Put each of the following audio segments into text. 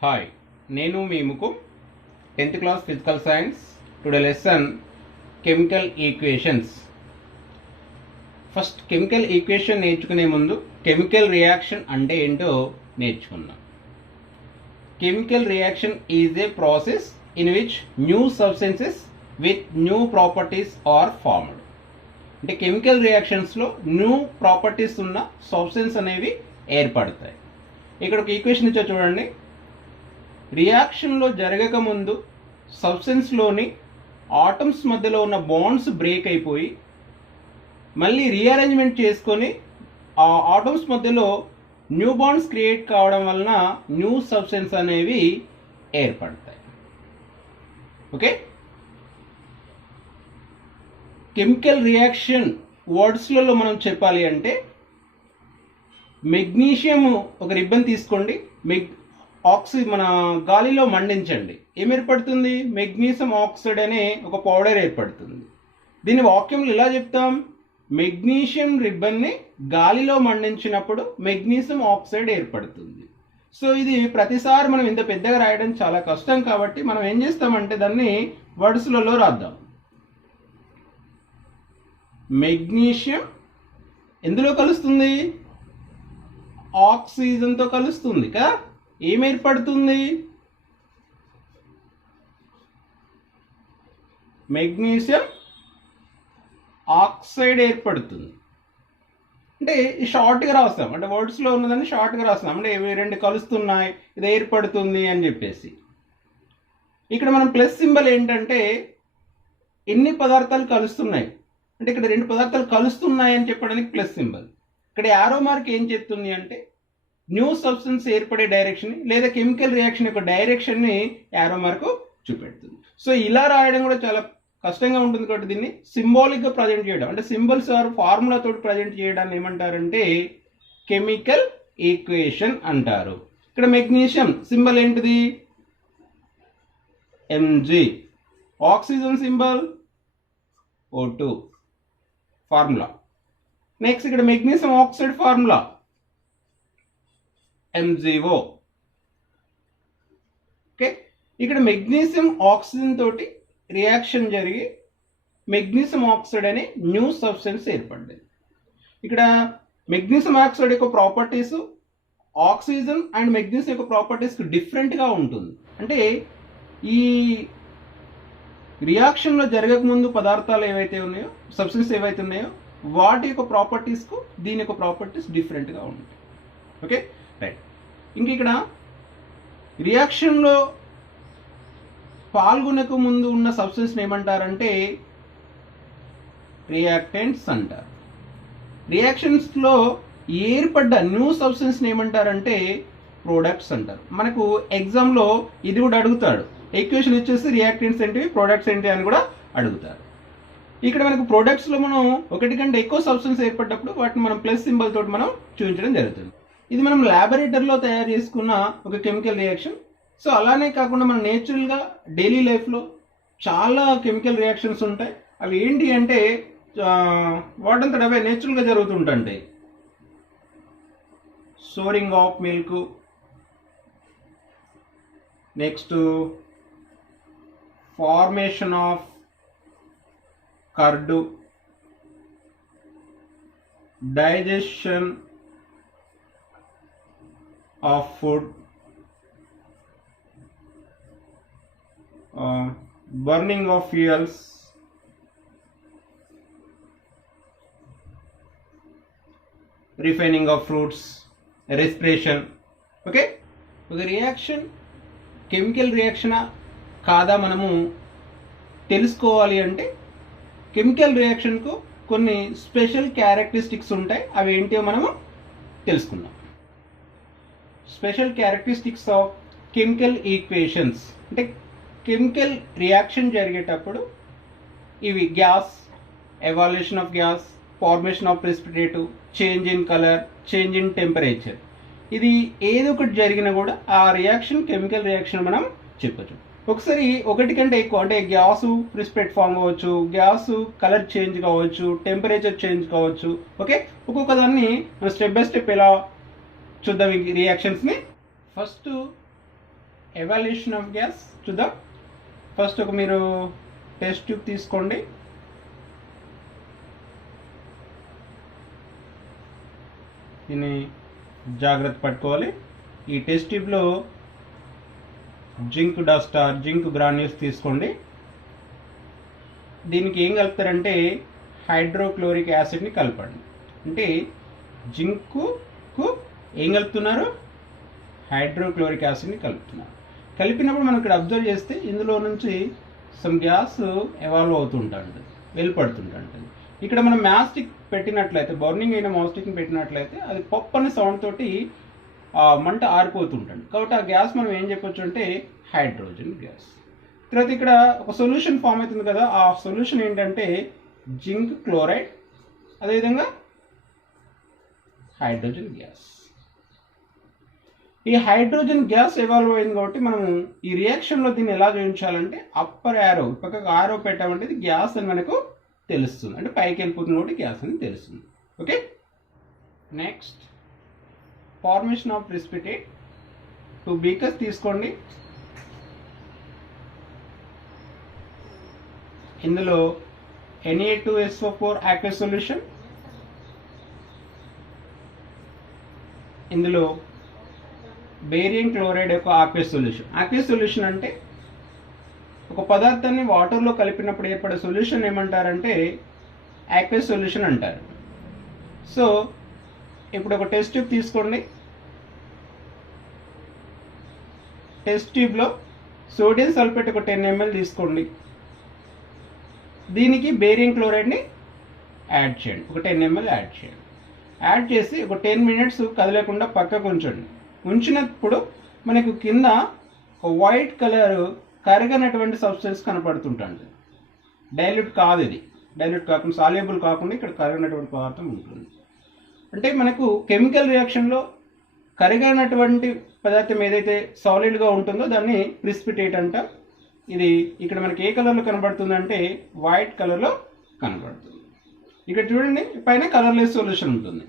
Hi, నేను మీ ముకు 10th class physical science. Today lesson chemical equations. First chemical equation నేర్చుకునే ముందు కెమికల్ రియాక్షన్ అంటే ఏంటో నేర్చుకుందాం. Chemical reaction is a process in which new substances with new properties are formed. అంటే chemical రియాక్షన్స్లో న్యూ ప్రాపర్టీస్ ఉన్న సబ్స్టెన్స్ అనేవి ఏర్పడతాయి. ఇక్కడ ఒక ఈక్వేషన్ ఇచ్చా చూడండి. రియాక్షన్లో జరగకముందు సబ్స్టెన్స్లోని ఆటమ్స్ మధ్యలో ఉన్న బాండ్స్ బ్రేక్ అయిపోయి మళ్ళీ రీఅరేంజ్మెంట్ చేసుకొని ఆ ఆటమ్స్ మధ్యలో న్యూ బాండ్స్ క్రియేట్ కావడం వలన న్యూ సబ్స్టెన్స్ అనేవి ఏర్పడతాయి. ఓకే, కెమికల్ రియాక్షన్ వర్డ్స్లలో మనం చెప్పాలి అంటే మెగ్నీషియం ఒక రిబ్బన్ తీసుకోండి, మన గాలిలో మండించండి, ఏం ఏర్పడుతుంది? మెగ్నీషియం ఆక్సైడ్ అనే ఒక పౌడర్ ఏర్పడుతుంది. దీని వాక్యంలో ఇలా చెప్తాం, మెగ్నీషియం రిబ్బన్ని గాలిలో మండించినప్పుడు మెగ్నీషియం ఆక్సైడ్ ఏర్పడుతుంది. సో ఇది ప్రతిసారి మనం ఇంత పెద్దగా రాయడం చాలా కష్టం కాబట్టి మనం ఏం చేస్తామంటే దాన్ని వర్డ్స్లలో రాద్దాం. మెగ్నీషియం ఎందులో కలుస్తుంది? ఆక్సిజన్తో కలుస్తుంది కదా. ఏం ఏర్పడుతుంది? మెగ్నీషియం ఆక్సైడ్ ఏర్పడుతుంది. అంటే షార్ట్గా రాస్తాం, అంటే వర్డ్స్లో ఉన్నదాన్ని షార్ట్గా రాస్తాం. అంటే ఇవి రెండు కలుస్తున్నాయి, ఇది ఏర్పడుతుంది అని చెప్పేసి. ఇక్కడ మనం ప్లస్ సింబల్ ఏంటంటే ఎన్ని పదార్థాలు కలుస్తున్నాయి, అంటే ఇక్కడ రెండు పదార్థాలు కలుస్తున్నాయి అని చెప్పడానికి ప్లస్ సింబల్. ఇక్కడ యారో మార్క్ ఏం చెప్తుంది అంటే న్యూ సబ్స్టెన్స్ ఏర్పడే డైరెక్షన్ లేదా కెమికల్ రియాక్షన్ యొక్క డైరెక్షన్ని యారో మార్క్ చూపెడుతుంది. సో ఇలా రాయడం కూడా చాలా కష్టంగా ఉంటుంది కాబట్టి దీన్ని సింబాలిక్గా ప్రజెంట్ చేయడం, అంటే సింబల్స్ ఆర్ ఫార్ములా తోటి ప్రజెంట్ చేయడాన్ని ఏమంటారంటే కెమికల్ ఈక్వేషన్ అంటారు. ఇక్కడ మెగ్నీషియం సింబల్ ఏంటిది? Mg. ఆక్సిజన్ సింబల్ O2 ఫార్ములా. నెక్స్ట్ ఇక్కడ magnesium oxide formula MgO. Okay, ఇక్కడ మెగ్నీషియం ఆక్సిజన్ తోటి రియాక్షన్ జరిగి మెగ్నీషియం ఆక్సైడ్ అనే న్యూ సబ్స్టెన్స్ ఏర్పడింది. ఇక్కడ మెగ్నీషియం ఆక్సైడ్ యొక్క ప్రాపర్టీస్ ఆక్సిజన్ అండ్ మెగ్నీషియం యొక్క ప్రాపర్టీస్కి డిఫరెంట్గా ఉంటుంది. అంటే ఈ రియాక్షన్లో జరగకముందు పదార్థాలు ఏవైతే ఉన్నాయో, సబ్స్టెన్స్ ఏవైతే ఉన్నాయో వాటి యొక్క ప్రాపర్టీస్కు దీని యొక్క ప్రాపర్టీస్ డిఫరెంట్గా ఉంటాయి. Okay right. ఇంక ఇక్కడ రియాక్షన్లో పాల్గొనక ముందు ఉన్న సబ్స్టెన్స్ ఏమంటారంటే రియాక్టెంట్స్ అంటారు. రియాక్షన్స్లో ఏర్పడ్డ న్యూ సబ్స్టెన్స్ ఏమంటారంటే ప్రోడక్ట్స్ అంటారు. మనకు ఎగ్జామ్లో ఇది కూడా అడుగుతాడు, ఈక్వేషన్ ఇచ్చేసి రియాక్టెంట్స్ ఏంటి, ప్రోడక్ట్స్ ఏంటి అని కూడా అడుగుతారు. ఇక్కడ మనకు ప్రోడక్ట్స్లో మనం ఒకటి కంటే ఎక్కువ సబ్స్టెన్స్ ఏర్పడ్డప్పుడు వాటిని మనం ప్లస్ సింబల్ తోటి మనం చూపించడం జరుగుతుంది. ఇది మనం ల్యాబొరేటరీలో తయారు చేసుకున్న ఒక కెమికల్ రియాక్షన్. సో అలానే కాకుండా మన నేచురల్గా డైలీ లైఫ్లో చాలా కెమికల్ రియాక్షన్స్ ఉంటాయి. అవి ఏంటి అంటే వాటంతట అవే నేచురల్గా జరుగుతుంటాయి. Storing of milk, next formation of curd, digestion of food, burning of fuels, refining of fruits, respiration. Okay, ఒక రియాక్షన్ కెమికల్ రియాక్షనా కాదా మనము తెలుసుకోవాలి అంటే కెమికల్ రియాక్షన్కు కొన్ని స్పెషల్ క్యారెక్టరిస్టిక్స్ ఉంటాయి. అవి ఏంటో మనము తెలుసుకుందాం. Special characteristics of chemical equations అంటే కెమికల్ రియాక్షన్ జరిగేటప్పుడు ఇవి gas, evolution of gas, formation of precipitative, change in colour, change in temperature. ఇది ఏదో ఒకటి జరిగినా కూడా ఆ రియాక్షన్ కెమికల్ రియాక్షన్ మనం చెప్పచ్చు. ఒకసారి ఒకటి కంటే ఎక్కువ అంటే గ్యాసు ప్రెసిపిటేట్ ఫామ్ కావచ్చు, గ్యాసు కలర్ చేంజ్ కావచ్చు, టెంపరేచర్ చేంజ్ కావచ్చు. ఓకే, ఒక్కొక్క దాన్ని మనం స్టెప్ బై స్టెప్ ఎలా చూద్దాం ఈ రియాక్షన్స్ని. ఫస్ట్ ఎవాల్యుయేషన్ ఆఫ్ గ్యాస్ చూద్దాం. ఫస్ట్ ఒక మీరు టెస్ట్ ట్యూబ్ తీసుకోండి. దీన్ని జాగ్రత్త పట్టుకోవాలి. ఈ టెస్ట్ ట్యూబ్లో జింక్ డస్ట్ జింక్ గ్రాన్యూల్స్ తీసుకోండి. దీనికి ఏం కలుపుతారంటే హైడ్రోక్లోరిక్ యాసిడ్ని కలపండి. అంటే జింక్కు ఏం కలుపుతున్నారు? హైడ్రోక్లోరిక్ యాసిడ్ని కలుపుతున్నారు. కలిపినప్పుడు మనం ఇక్కడ అబ్జర్వ్ చేస్తే ఇందులో నుంచి సమ్ గ్యాస్ ఎవాల్వ్ అవుతుంటుంది, వెళ్ళిపడుతుంటుంది. ఇక్కడ మనం మ్యాస్టిక్ పెట్టినట్లయితే, బర్నింగ్ అయిన మ్యాస్టిక్ని పెట్టినట్లయితే అది పప్ అనే సౌండ్ తోటి మంట ఆరిపోతుంటుంది. కాబట్టి ఆ గ్యాస్ మనం ఏం చెప్పొచ్చు అంటే హైడ్రోజన్ గ్యాస్. తర్వాత ఇక్కడ ఒక సొల్యూషన్ ఫామ్ అవుతుంది కదా, ఆ సొల్యూషన్ ఏంటంటే జింక్ క్లోరైడ్, అదేవిధంగా హైడ్రోజన్ గ్యాస్. ఈ హైడ్రోజన్ గ్యాస్ ఎవాల్వ్ అయింది కాబట్టి మనము ఈ రియాక్షన్లో దీన్ని ఎలా చూపించాలంటే అప్పర్ యారో, పక్కకు ఆరో పెట్టామంటే ఇది గ్యాస్ అని మనకు తెలుస్తుంది. అంటే పైకి వెళ్ళిపోతుంది కాబట్టి గ్యాస్ అని తెలుస్తుంది. Okay, next formation of precipitate. 2 beakers తీసుకోండి. ఇందులో Na2SO4 aqueous సొల్యూషన్, ఇందులో బేరియం క్లోరైడ్ యొక్క ఆక్వేస్ సొల్యూషన్. ఆక్వేస్ సొల్యూషన్ అంటే ఒక పదార్థాన్ని వాటర్లో కలిపినప్పుడు ఏర్పడే సొల్యూషన్ ఏమంటారంటే ఆక్వేస్ సొల్యూషన్ అంటారు. సో ఇప్పుడు ఒక టెస్ట్ ట్యూబ్ తీసుకోండి. టెస్ట్ ట్యూబ్లో సోడియం సల్ఫేట్ ఒక 10 ml తీసుకోండి. దీనికి బేరియం క్లోరైడ్ని యాడ్ చేయండి, ఒక 10 ml యాడ్ చేయండి. యాడ్ చేసి ఒక 10 minutes కదలకుండా పక్కకు ఉంచండి. ఉంచినప్పుడు మనకు కింద ఒక వైట్ కలర్ కరగనటువంటి సబ్స్టెన్స్ కనపడుతుంటుంది. డైల్యూట్ కాదు, ఇది డైల్యూట్ కాకుండా, సాల్యుబుల్ కాకుండా ఇక్కడ కరగనటువంటి పదార్థం ఉంటుంది. అంటే మనకు కెమికల్ రియాక్షన్లో కరగనటువంటి పదార్థం ఏదైతే సాలిడ్గా ఉంటుందో దాన్ని ప్రిసిపిటేట్ అంటాం. ఇది ఇక్కడ మనకి ఏ కలర్లో కనబడుతుందంటే వైట్ కలర్లో కనబడుతుంది. ఇక్కడ చూడండి పైన కలర్లెస్ సొల్యూషన్ ఉంటుంది.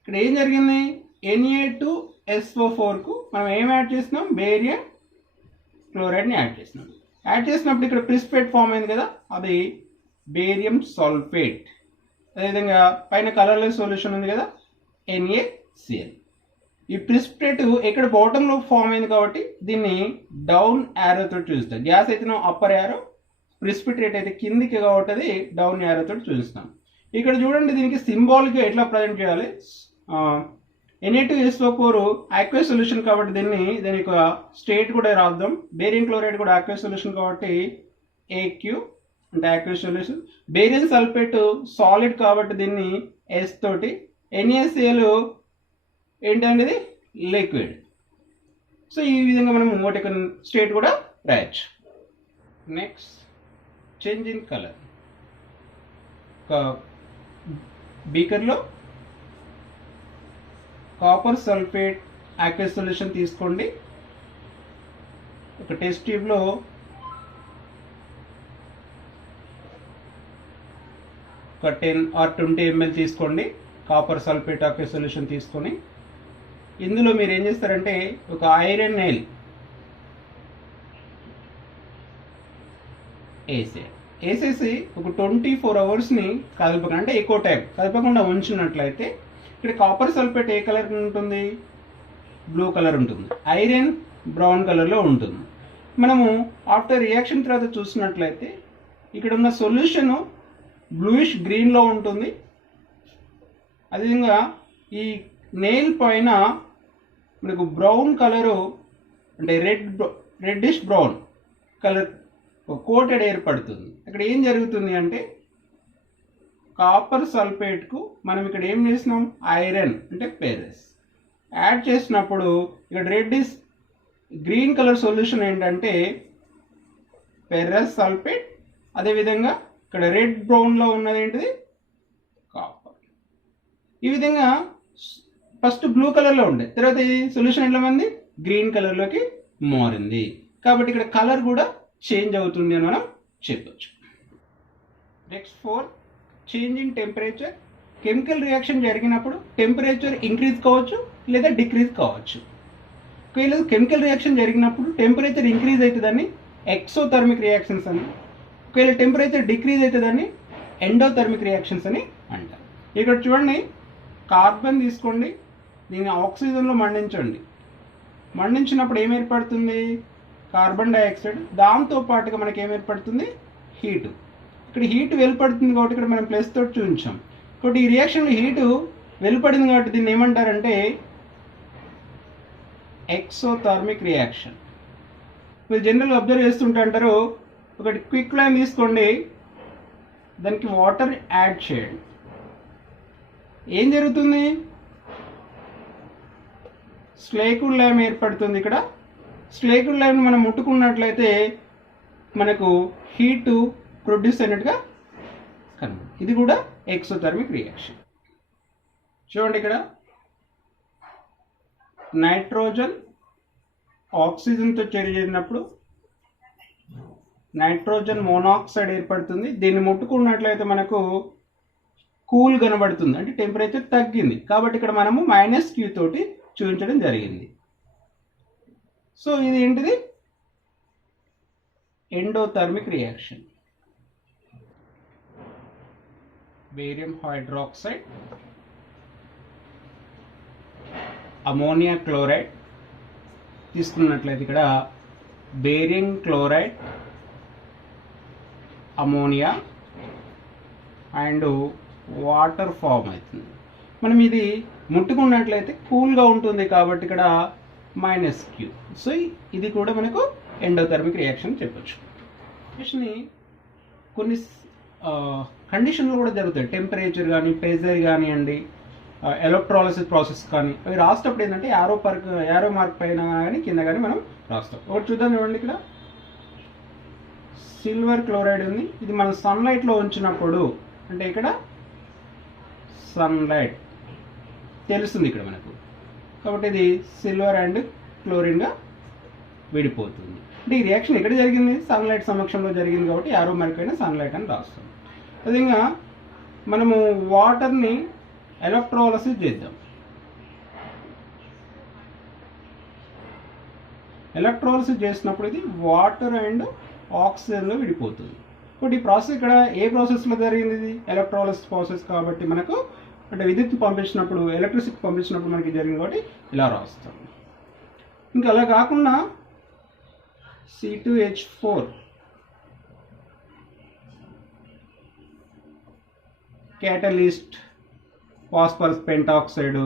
ఇక్కడ ఏం జరిగింది? Na2SO4కు మనం ఏం యాడ్ చేసినాం? బేరియం క్లోరైడ్ని యాడ్ చేసినాం. యాడ్ చేసినప్పుడు ఇక్కడ ప్రిసిపిటేట్ ఫామ్ అయింది కదా, అది బేరియం సల్ఫేట్. అదేవిధంగా పైన కలర్లెస్ సొల్యూషన్ ఉంది కదా, NaCl. ఈ ప్రిసిపిటేట్ ఇక్కడ బాటంలో ఫామ్ అయింది కాబట్టి దీన్ని డౌన్ యారోతో చూస్తాం. గ్యాస్ అయితే అప్పర్ యారో, ప్రిసిపిటేట్ అయితే కిందికి కాబట్టి అది డౌన్ యారోతో చూస్తాం. ఇక్కడ చూడండి దీనికి సింబాలిక్గా ఎట్లా ప్రజెంట్ చేయాలి. Na2SO4 ఆక్వేస్ సొల్యూషన్ కాబట్టి దీని యొక్క స్టేట్ కూడా రాద్దాం. బేరియం క్లోరైడ్ కూడా ఆక్వేస్ సొల్యూషన్ కాబట్టి AQ అంటే ఆక్వేస్ సొల్యూషన్. బేరియం సల్ఫేట్ సాలిడ్ కాబట్టి దీన్ని S తోటి. NaCl ఏంటంటే ఇది లిక్విడ్. సో ఈ విధంగా మనం వాటి యొక్క స్టేట్ కూడా రాయొచ్చు. Next change in colour. ఒక బీకర్లో కాపర్ సల్ఫేట్ ఆక్వేస్ సొల్యూషన్ తీసుకోండి. ఒక టెస్ట్ ట్యూబ్లో ఒక 10 or 20 ml తీసుకోండి. కాపర్ సల్ఫేట్ ఆక్వేస్ సొల్యూషన్ తీసుకొని ఇందులో మీరు ఏం చేస్తారంటే ఒక ఐరన్ నెయిల్ వేసేసి ఒక 24 hours కదపకుండా, అంటే ఎక్కువ టైం కదపకుండా ఉంచినట్లయితే ఇక్కడ కాపర్ సల్ఫేట్ ఏ కలర్ ఉంటుంది? బ్లూ కలర్ ఉంటుంది. ఐరన్ బ్రౌన్ కలర్లో ఉంటుంది. మనము ఆఫ్టర్ రియాక్షన్ తర్వాత చూసినట్లయితే ఇక్కడ ఉన్న సొల్యూషన్ బ్లూయిష్ గ్రీన్లో ఉంటుంది. అదేవిధంగా ఈ నెయిల్ పైన మనకు బ్రౌన్ కలరు, అంటే రెడ్డిష్ బ్రౌన్ కలర్ కోటెడ్ ఏర్పడుతుంది. అక్కడ ఏం జరుగుతుంది అంటే కాపర్ సల్ఫేట్కు మనం ఇక్కడ ఏం చేసినాం? ఐరన్ అంటే ఫెర్రస్ యాడ్ చేసినప్పుడు ఇక్కడ రెడ్డిష్ గ్రీన్ కలర్ సొల్యూషన్ ఏంటంటే ఫెర్రస్ సల్ఫేట్. అదేవిధంగా ఇక్కడ రెడ్ బ్రౌన్లో ఉన్నది ఏంటిది? కాపర్. ఈ విధంగా ఫస్ట్ బ్లూ కలర్లో ఉండే, తర్వాత ఈ సొల్యూషన్ ఎట్లా మంది గ్రీన్ కలర్లోకి మారింది. కాబట్టి ఇక్కడ కలర్ కూడా చేంజ్ అవుతుంది అని మనం చెప్పొచ్చు. Next 4 change in temperature. Chemical reaction జరిగినప్పుడు టెంపరేచర్ ఇంక్రీజ్ కావచ్చు లేదా డిక్రీజ్ కావచ్చు. ఒకవేళ కెమికల్ రియాక్షన్ జరిగినప్పుడు టెంపరేచర్ ఇంక్రీజ్ అవుతుందని ఎక్సోథర్మిక్ రియాక్షన్స్ అని, ఒకవేళ టెంపరేచర్ డిక్రీజ్ అవుతుందని ఎండోథర్మిక్ రియాక్షన్స్ అని అంటారు. ఇక్కడ చూడండి, కార్బన్ తీసుకోండి, దీన్ని ఆక్సిజన్లో మండించండి. మండించినప్పుడు ఏం ఏర్పడుతుంది? Carbon dioxide. దాంతో పాటుగా మనకి ఏం ఏర్పడుతుంది? హీటు. ఇక్కడ హీట్ వెలుపడుతుంది కాబట్టి ఇక్కడ మనం ప్లస్ తోటి చూపించాం. కాబట్టి ఈ రియాక్షన్లో హీటు వెలుపడింది కాబట్టి దీన్ని ఏమంటారంటే ఎక్సోథర్మిక్ రియాక్షన్. మీరు జనరల్గా అబ్జర్వ్ చేస్తుంటే అంటారు, ఒకటి క్విక్ లైమ్ తీసుకోండి, దానికి వాటర్ యాడ్ చేయండి. ఏం జరుగుతుంది? స్లేకుడ్ లైమ్ ఏర్పడుతుంది. ఇక్కడ స్లేకుడ్ లైమ్ మనం ముట్టుకున్నట్లయితే మనకు హీటు ప్రొడ్యూస్ అయినట్టుగా కనుగొంది. ఇది కూడా ఎక్సోథర్మిక్ రియాక్షన్. చూడండి, ఇక్కడ నైట్రోజన్ ఆక్సిజన్తో చర్య చేసినప్పుడు నైట్రోజన్ మోనాక్సైడ్ ఏర్పడుతుంది. దీన్ని ముట్టుకున్నట్లయితే మనకు కూల్ కనబడుతుంది, అంటే టెంపరేచర్ తగ్గింది. కాబట్టి ఇక్కడ మనము -Q తోటి చూపించడం జరిగింది. సో ఇది ఏంటిది? Endothermic reaction. Barium hydroxide, ammonia chloride తీసుకున్నట్లయితే ఇక్కడ barium chloride, ammonia and water form అవుతుంది. మనం ఇది ముట్టుకున్నట్లయితే కూల్గా ఉంటుంది కాబట్టి ఇక్కడ -Q. సో ఇది కూడా మనకు ఎండోథర్మిక్ రియాక్షన్ చెప్పచ్చు. కొన్ని కండిషన్లు కూడా జరుగుతాయి. టెంపరేచర్ కానీ, ప్రెజర్ కానివ్వండి, ఎలక్ట్రాలిసిస్ ప్రాసెస్ కానీ, అవి రాసేటప్పుడు ఏంటంటే యారో మార్క్ పైన కానీ కింద కానీ మనం రాస్తాం. ఒకటి చూద్దాం, చూడండి, ఇక్కడ సిల్వర్ క్లోరైడ్ ఉంది. ఇది మనం సన్లైట్లో ఉంచినప్పుడు, అంటే ఇక్కడ సన్లైట్ తెలుస్తుంది ఇక్కడ మనకు, కాబట్టి ఇది సిల్వర్ అండ్ క్లోరిన్గా విడిపోతుంది. అంటే ఈ రియాక్షన్ ఎక్కడ జరిగింది? సన్లైట్ సమక్షంలో జరిగింది కాబట్టి యారో మార్క్ అయినా సన్లైట్ అని రాస్తాం. అదేవిధంగా మనము వాటర్ని ఎలక్ట్రోలసిస్ చేద్దాం. ఎలక్ట్రోలసిస్ చేసినప్పుడు ఇది వాటర్ అండ్ ఆక్సిజన్లో విడిపోతుంది. కాబట్టి ఈ ప్రాసెస్ ఇక్కడ ఏ ప్రాసెస్లో జరిగింది? ఇది ఎలక్ట్రోలసిస్ ప్రాసెస్ కాబట్టి మనకు, అంటే విద్యుత్ పంపించినప్పుడు, ఎలక్ట్రిసిటీ పంపించినప్పుడు మనకి జరిగింది కాబట్టి ఇలా రాస్తాం. ఇంకా అలా కాకుండా C2H4 catalyst, phosphorus pentoxide,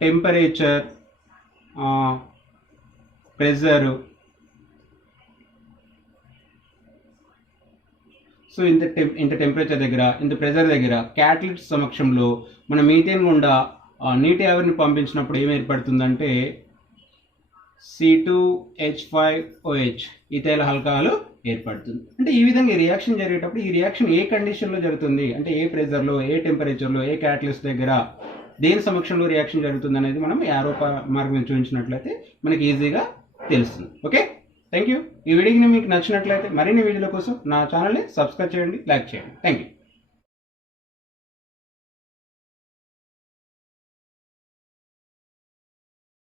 temperature, pressure. So ఇంత టెంపరేచర్ దగ్గర, ఇంత ప్రెజర్ దగ్గర క్యాటలిస్ట్ సమక్షంలో మన మీథేన్ గుండా నీటి ఆవిరిని పంపించినప్పుడు ఏం ఏర్పడుతుందంటే C2H5OH ఇథైల్ ఆల్కహాల్ ఏర్పడుతుంది. అంటే ఈ విధంగా రియాక్షన్ జరిగేటప్పుడు ఈ రియాక్షన్ ఏ కండిషన్లో జరుగుతుంది, అంటే ఏ ప్రెజర్లో, ఏ టెంపరేచర్లో, ఏ క్యాటలిస్ట్ దగ్గర, దేని సమక్షంలో రియాక్షన్ జరుగుతుంది అనేది మనం యారో మార్గం చూపించినట్లయితే మనకి ఈజీగా తెలుస్తుంది. Okay, thank you. ఈ వీడియోని మీకు నచ్చినట్లయితే మరిన్ని వీడియోల కోసం నా ఛానల్ని సబ్స్క్రైబ్ చేయండి, లైక్ చేయండి. Thank you.